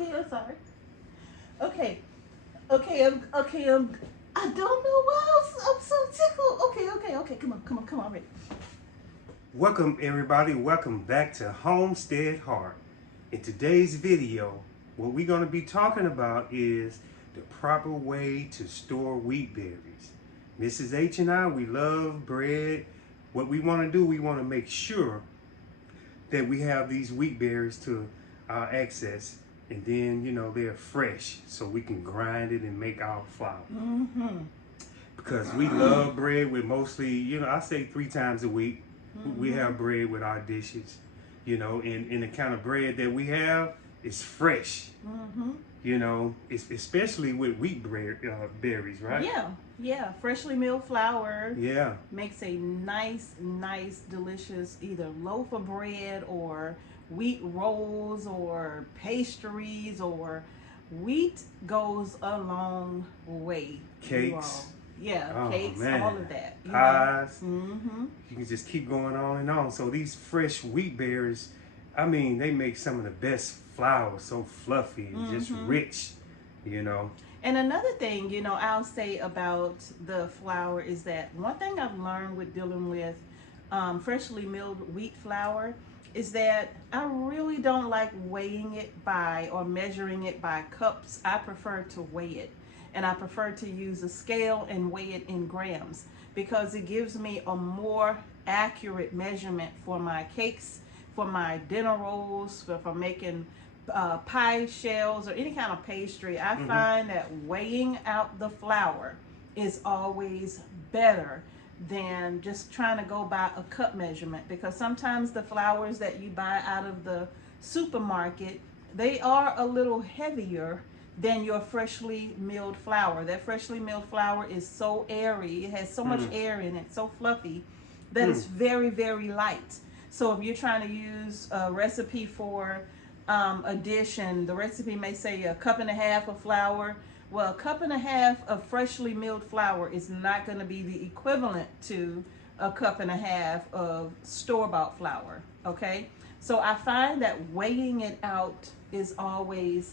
Okay, I'm sorry. Okay, I don't know why I'm so tickled. Okay. Come on, Rick. Welcome everybody, welcome back to Homestead Heart. In today's video, what we're going to be talking about is the proper way to store wheat berries. Mrs. H and I, we love bread. What we want to do, we want to make sure that we have these wheat berries to our access, and then, they're fresh so we can grind it and make our flour. Because we love bread with mostly, I say 3 times a week. We have bread with our dishes, and the kind of bread that we have is fresh, it's especially with wheat bread, berries, right? Yeah, freshly milled flour. Yeah. Makes a nice, delicious either loaf of bread or wheat rolls or pastries, or wheat goes a long way. Cakes. Yeah, Oh, cakes, man. all of that. Pies. You can just keep going on and on. So these fresh wheat berries, I mean, they make some of the best flour, so fluffy and just rich, And another thing, I'll say about the flour is that one thing I've learned with dealing with freshly milled wheat flour is that I really don't like weighing it by or measuring it by cups. I prefer to weigh it. And I prefer to use a scale and weigh it in grams because it gives me a more accurate measurement for my cakes, for my dinner rolls, for making pie shells or any kind of pastry. I find that weighing out the flour is always better than just trying to go by a cup measurement, because sometimes the flours that you buy out of the supermarket, they are a little heavier than your freshly milled flour. That freshly milled flour is so airy, it has so much air in it, so fluffy, that it's very, very light. So if you're trying to use a recipe for a dish and the recipe may say a cup and a half of flour, well, a cup and a half of freshly milled flour is not going to be the equivalent to a cup and a half of store-bought flour, okay? So I find that weighing it out is always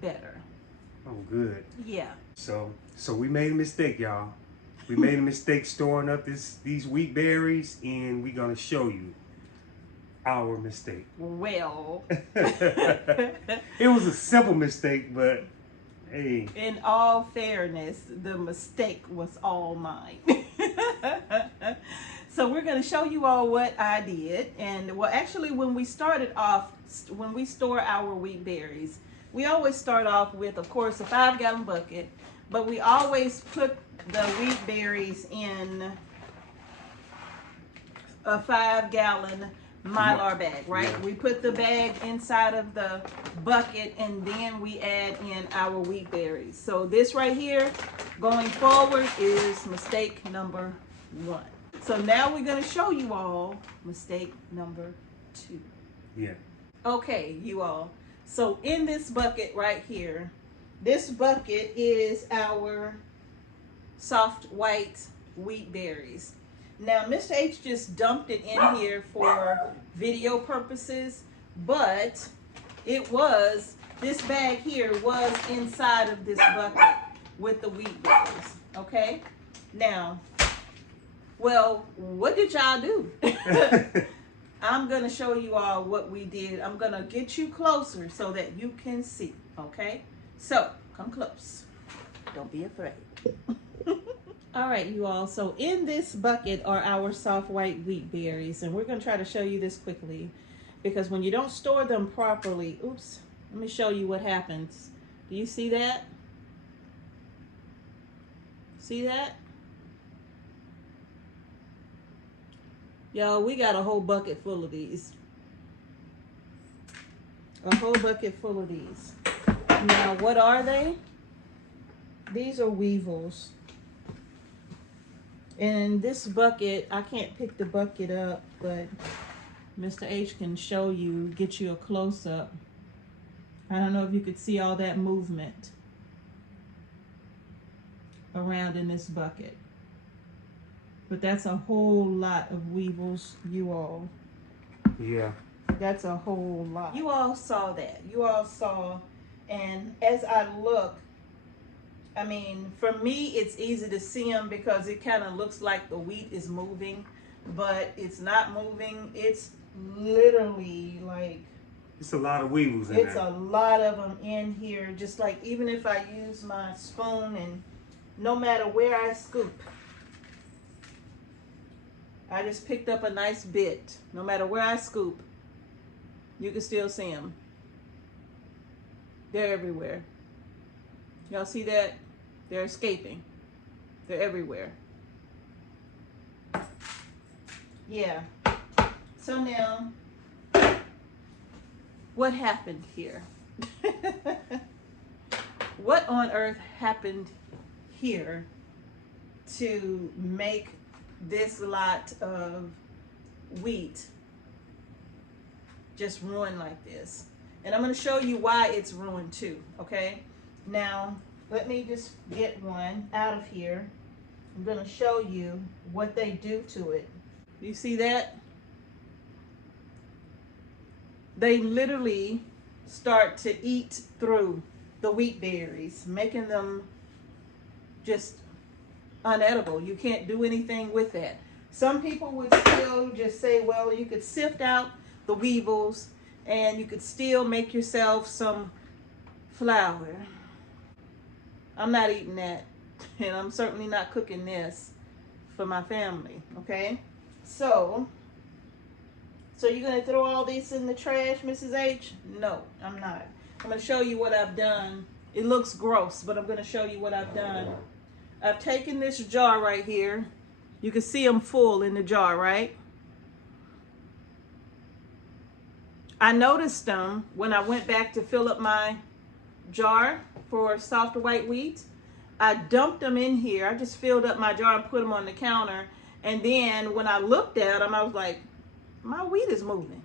better. Oh, good. Yeah. So we made a mistake, y'all. We made a mistake storing up these wheat berries, and we're gonna show you our mistake. Well, it was a simple mistake, but hey. In all fairness, the mistake was all mine. So we're going to show you all what I did. And well, actually, when we started off, when we store our wheat berries, we always start off with, of course, a 5-gallon bucket, but we always put the wheat berries in a 5-gallon Mylar bag, right? Yeah. We put the bag inside of the bucket and then we add in our wheat berries. So this right here, going forward, is mistake number 1. So now we're going to show you all mistake number 2. Yeah. Okay, you all. So in this bucket right here, this bucket is our soft white wheat berries. Now, Mr. H just dumped it in here for video purposes, but this bag here was inside of this bucket with the wheat berries, okay? Now, well, what did y'all do? I'm going to show you all what we did. I'm going to get you closer so that you can see, okay? So, come close. Don't be afraid. All right, you all. So in this bucket are our soft white wheat berries, and we're going to try to show you this quickly because when you don't store them properly, oops, let me show you what happens. Do you see that? See that? Y'all, we got a whole bucket full of these. A whole bucket full of these. Now, what are they? These are weevils. In this bucket, I can't pick the bucket up, but Mr. H can show you, get you a close-up. I don't know if you could see all that movement around in this bucket. But that's a whole lot of weevils, you all. Yeah. That's a whole lot. You all saw that. You all saw And as I look, I mean, for me, it's easy to see them because it kind of looks like the wheat is moving, but it's not moving. It's literally like, It's a lot of weevils in it's there. a lot of them in here. Just like even if I use my spoon and no matter where I scoop, I just picked up a nice bit. No matter where I scoop, you can still see them. They're everywhere. Y'all see that? They're escaping. They're everywhere. Yeah. So now, what happened here? What on earth happened here to make this lot of wheat just ruined like this? And I'm going to show you why it's ruined too, okay? Now, let me just get one out of here. I'm going to show you what they do to it. You see that? They literally start to eat through the wheat berries, making them just unedible. You can't do anything with that. Some people would still just say, well, you could sift out the weevils and you could still make yourself some flour. I'm not eating that, and I'm certainly not cooking this for my family, okay? So you're gonna throw all this in the trash, Mrs. H? No, I'm not. I'm gonna show you what I've done. It looks gross, but I'm gonna show you what I've done. I've taken this jar right here. You can see them full in the jar, right? I noticed them when I went back to fill up my jar for softer white wheat. I dumped them in here. I just filled up my jar and put them on the counter. And then when I looked at them, I was like, my wheat is moving.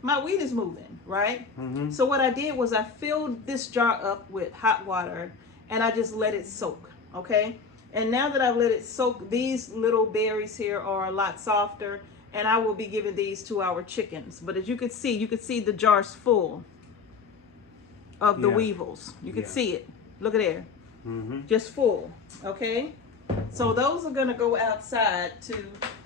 My wheat is moving, right? Mm-hmm. So what I did was I filled this jar up with hot water and I just let it soak, okay? And now that I've let it soak, these little berries here are a lot softer, and I will be giving these to our chickens. But as you can see the jar's full of the weevils. You can see it. Look at there. Mm-hmm. Just full, okay? So those are gonna go outside to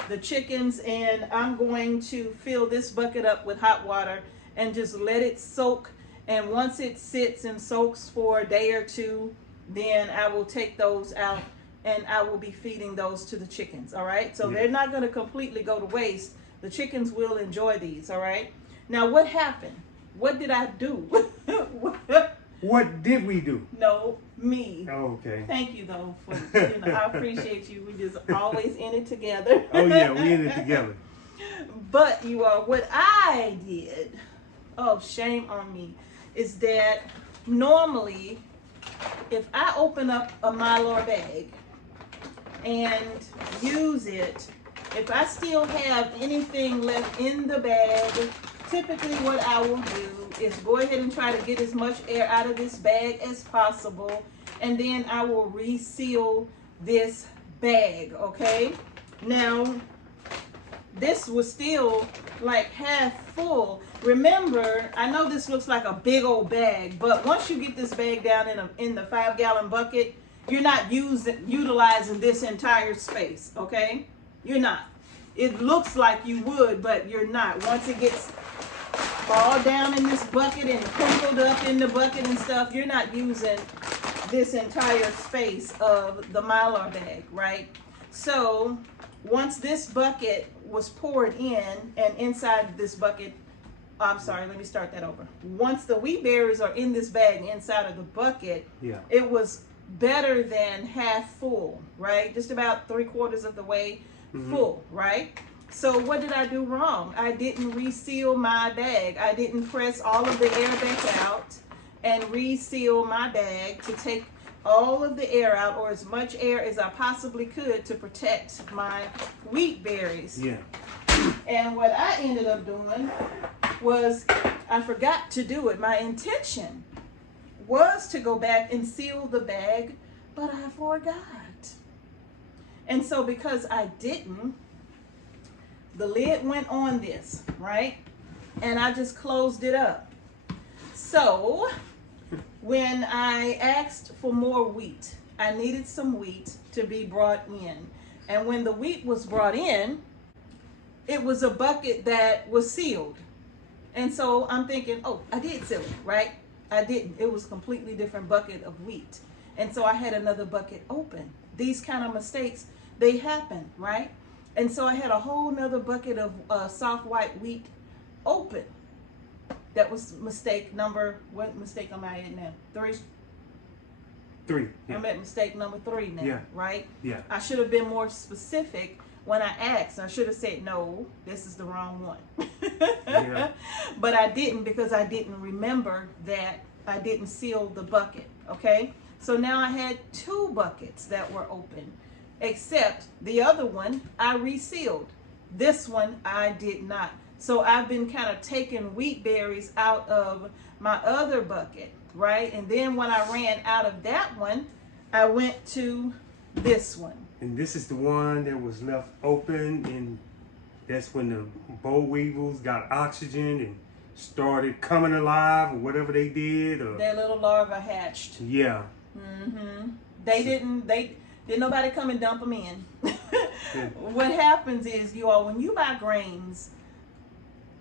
the chickens, and I'm going to fill this bucket up with hot water and just let it soak. And once it sits and soaks for a day or two, then I will take those out and I will be feeding those to the chickens, all right? So they're not gonna completely go to waste. The chickens will enjoy these, all right? Now what happened? What did I do? What did we do? No, me. Oh, okay. Thank you though for I appreciate you. We just always in it together. Oh yeah, we in it together. But you are what I did. Oh, shame on me. Is that normally if I open up a Mylar bag and use it, if I still have anything left in the bag, typically what I will do is go ahead and try to get as much air out of this bag as possible, and then I will reseal this bag, okay? Now, this was still like half full. Remember, I know this looks like a big old bag, but once you get this bag down in the 5-gallon bucket, you're not utilizing this entire space, okay? You're not. It looks like you would, but you're not. Once it gets all down in this bucket and crinkled up in the bucket and stuff, you're not using this entire space of the Mylar bag, right? So once this bucket was poured in, and inside this bucket, I'm sorry, let me start that over. Once the wheat berries are in this bag inside of the bucket, it was better than half full, right? Just about 3/4 of the way full, right? So what did I do wrong? I didn't reseal my bag. I didn't press all of the air back out and reseal my bag to take all of the air out, or as much air as I possibly could, to protect my wheat berries. Yeah. And what I ended up doing was I forgot to do it. My intention was to go back and seal the bag, but I forgot. And so because I didn't, the lid went on this, right? And I just closed it up. So when I asked for more wheat, I needed some wheat to be brought in. And when the wheat was brought in, it was a bucket that was sealed. And so I'm thinking, oh, I did seal it, right? I didn't. It was a completely different bucket of wheat. And so I had another bucket open. These kind of mistakes, they happen, right? And so I had a whole nother bucket of soft white wheat open. That was mistake number, what mistake am I at now? 3? 3. Yeah. I'm at mistake number 3 now, Yeah. right? Yeah. I should have been more specific when I asked. I should have said, no, this is the wrong one. Yeah. But I didn't, because I didn't remember that I didn't seal the bucket, okay? So now I had 2 buckets that were open, except the other one I resealed. This one I did not. So I've been kind of taking wheat berries out of my other bucket, right? And then when I ran out of that one, I went to this one. And this is the one that was left open, and that's when the boll weevils got oxygen and started coming alive, or whatever they did. Or Their little larvae hatched. yeah. They didn't nobody come and dump them in. What happens is, you all, when you buy grains,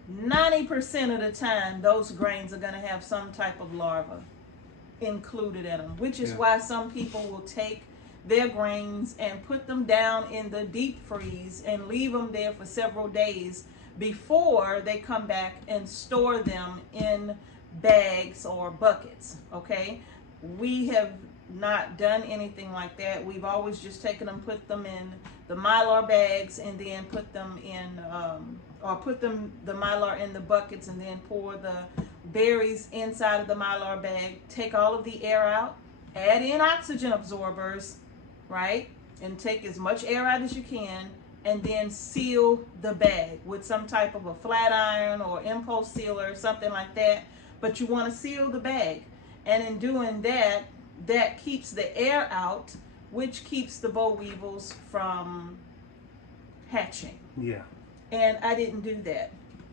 90% of the time, those grains are going to have some type of larva included in them, which is why some people will take their grains and put them down in the deep freeze and leave them there for several days before they come back and store them in bags or buckets, okay? We have not done anything like that. We've always just taken them, put them in the Mylar bags, and then put them in, the Mylar in the buckets, and then pour the berries inside of the Mylar bag, take all of the air out, add in oxygen absorbers, right? And take as much air out as you can, and then seal the bag with some type of a flat iron or impulse sealer, something like that. But you want to seal the bag. And in doing that, that keeps the air out, which keeps the boll weevils from hatching. Yeah. And I didn't do that,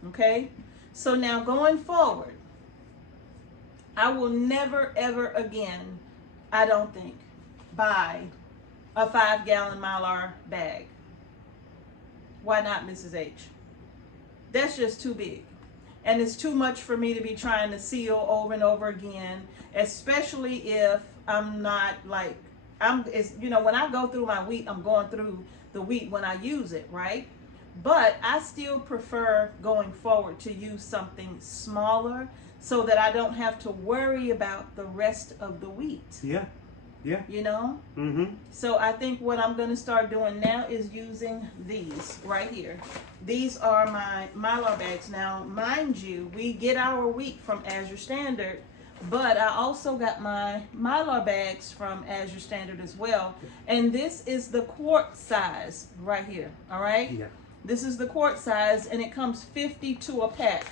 okay? So now going forward, I will never, ever again, I don't think, buy a 5-gallon Mylar bag. Why not, Mrs. H? That's just too big. And it's too much for me to be trying to seal over and over again, especially if I'm not like, when I go through my wheat, I'm going through the wheat when I use it, right? But I still prefer going forward to use something smaller so that I don't have to worry about the rest of the wheat. Yeah. Yeah. You know? So I think what I'm going to start doing now is using these right here. These are my Mylar bags. Now, mind you, we get our wheat from Azure Standard, but I also got my Mylar bags from Azure Standard as well. And this is the quart size right here, all right? Yeah. This is the quart size, and it comes 52 a pack.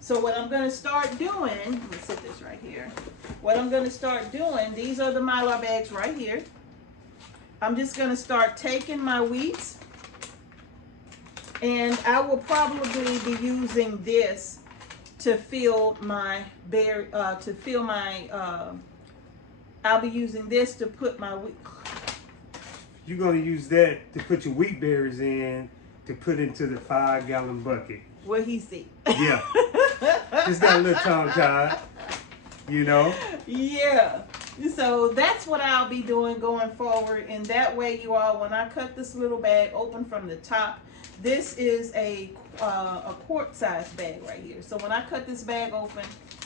So what I'm going to start doing, let me set this right here. What I'm going to start doing, these are the Mylar bags right here. I'm just going to start taking my wheat, and I will probably be using this to fill my I'll be using this to put my wheat. You're going to use that to put your wheat berries in, to put into the 5-gallon bucket. What he see? Yeah. Just got a little tongue tied, you know? Yeah. So that's what I'll be doing going forward. And that way, you all, when I cut this little bag open from the top, this is a quart size bag right here. So when I cut this bag open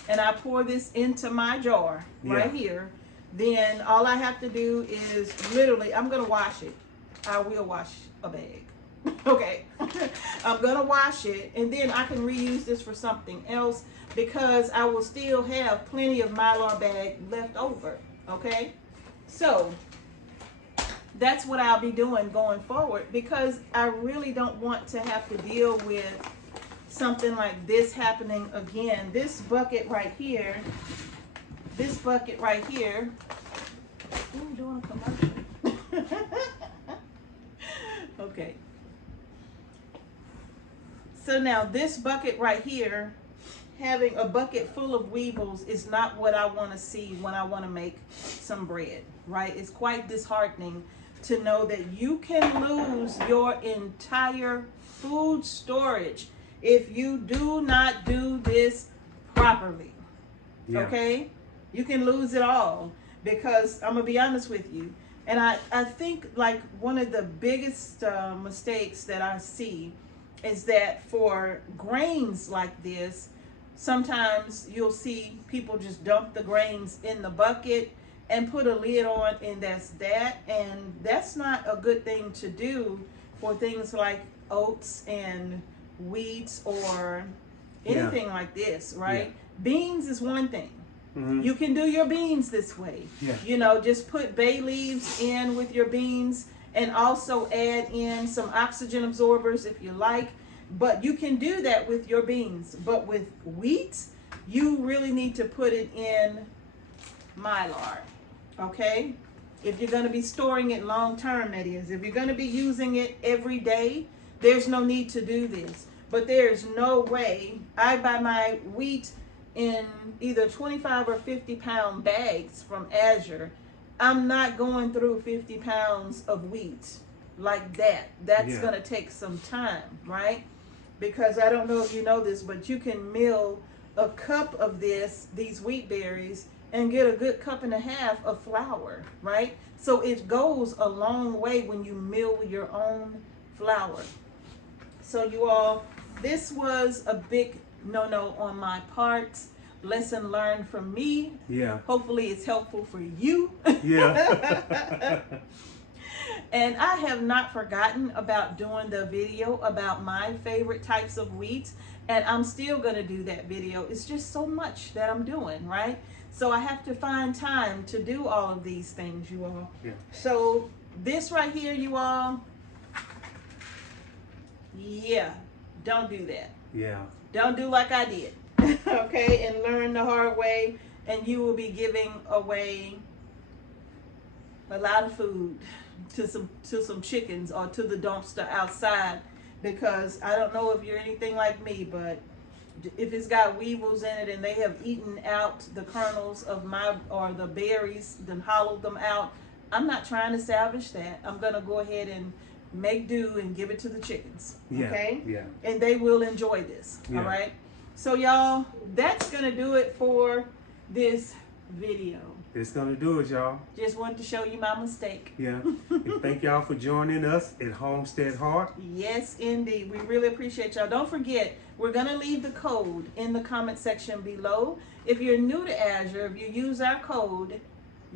and I pour this into my jar right here, then all I have to do is literally, I'm going to wash it. I will wash a bag. Okay. I'm going to wash it, and then I can reuse this for something else because I will still have plenty of Mylar bag left over. Okay. So that's what I'll be doing going forward, because I really don't want to have to deal with something like this happening again. This bucket right here, ooh, doing a commercial. Okay. So now this bucket right here having a bucket full of weevils is not what I want to see when I want to make some bread, right? It's quite disheartening to know that you can lose your entire food storage if you do not do this properly. Yeah. Okay? You can lose it all, because I'm gonna be honest with you, and I think like one of the biggest mistakes that I see is that for grains like this, sometimes you'll see people just dump the grains in the bucket and put a lid on, and that's that. And that's not a good thing to do for things like oats and wheat or anything like this, right? Beans is one thing. You can do your beans this way. You know, just put bay leaves in with your beans, and also add in some oxygen absorbers if you like. But you can do that with your beans. But with wheat, you really need to put it in mylar, okay? If you're going to be storing it long term, that is. If you're going to be using it every day, there's no need to do this. But there's no way. I buy my wheat in either 25 or 50 pound bags from Azure. I'm not going through 50 pounds of wheat like that. That's going to take some time, right? Because I don't know if you know this, but you can mill a cup of these wheat berries, and get a good cup and a half of flour, right? So it goes a long way when you mill your own flour. So you all, this was a big no-no on my part. Lesson learned from me. Yeah. Hopefully it's helpful for you. Yeah. And I have not forgotten about doing the video about my favorite types of wheat, and I'm still going to do that video. It's just so much that I'm doing, right? So I have to find time to do all of these things, you all. Yeah. So this right here, you all, yeah, don't do that. Yeah. Don't do like I did, okay? And learn the hard way, and you will be giving away a lot of food to some chickens or to the dumpster outside, because I don't know if you're anything like me, but if it's got weevils in it and they have eaten out the kernels of or the berries, then hollowed them out, I'm not trying to salvage that. I'm gonna go ahead and make do and give it to the chickens. Okay? Yeah. And they will enjoy this. All right. So y'all, that's gonna do it for this video. It's gonna do it, y'all. Just wanted to show you my mistake. Yeah. And thank y'all for joining us at Homestead Heart. Yes, indeed. We really appreciate y'all. Don't forget, we're going to leave the code in the comment section below. If you're new to Azure, if you use our code,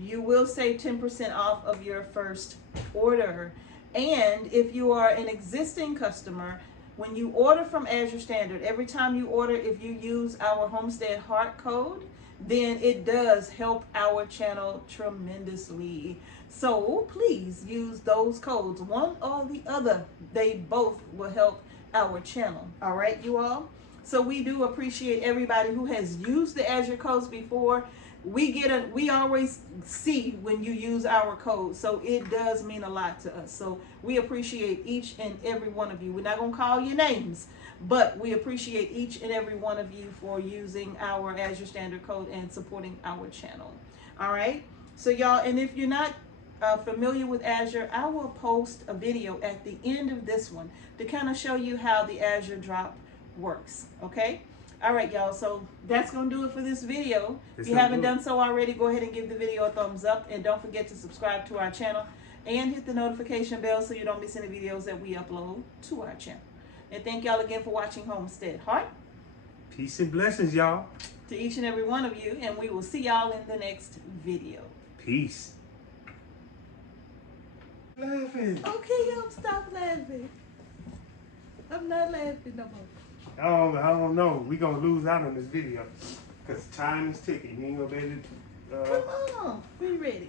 you will save 10% off of your first order. And if you are an existing customer, when you order from Azure Standard, every time you order, if you use our Homestead Heart code, then it does help our channel tremendously. So please use those codes, one or the other. They both will help our channel. All right, you all? So we do appreciate everybody who has used the Azure codes before. We always see when you use our code, so it does mean a lot to us. So we appreciate each and every one of you. We're not gonna call your names, but we appreciate each and every one of you for using our Azure Standard code and supporting our channel. All right, so y'all, and if you're not familiar with Azure, I will post a video at the end of this one to kind of show you how the Azure drop works. Okay. All right, y'all, so that's going to do it for this video. If you haven't done so already, go ahead and give the video a thumbs up, and don't forget to subscribe to our channel and hit the notification bell so you don't miss any videos that we upload to our channel. And thank y'all again for watching Homestead Heart. Peace and blessings, y'all. To each and every one of you, and we will see y'all in the next video. Peace. Laughing. Okay, y'all, stop laughing. I'm not laughing no more. I don't know. We're going to lose out on this video because time is ticking. You ain't going to be able to... Come on. We ready.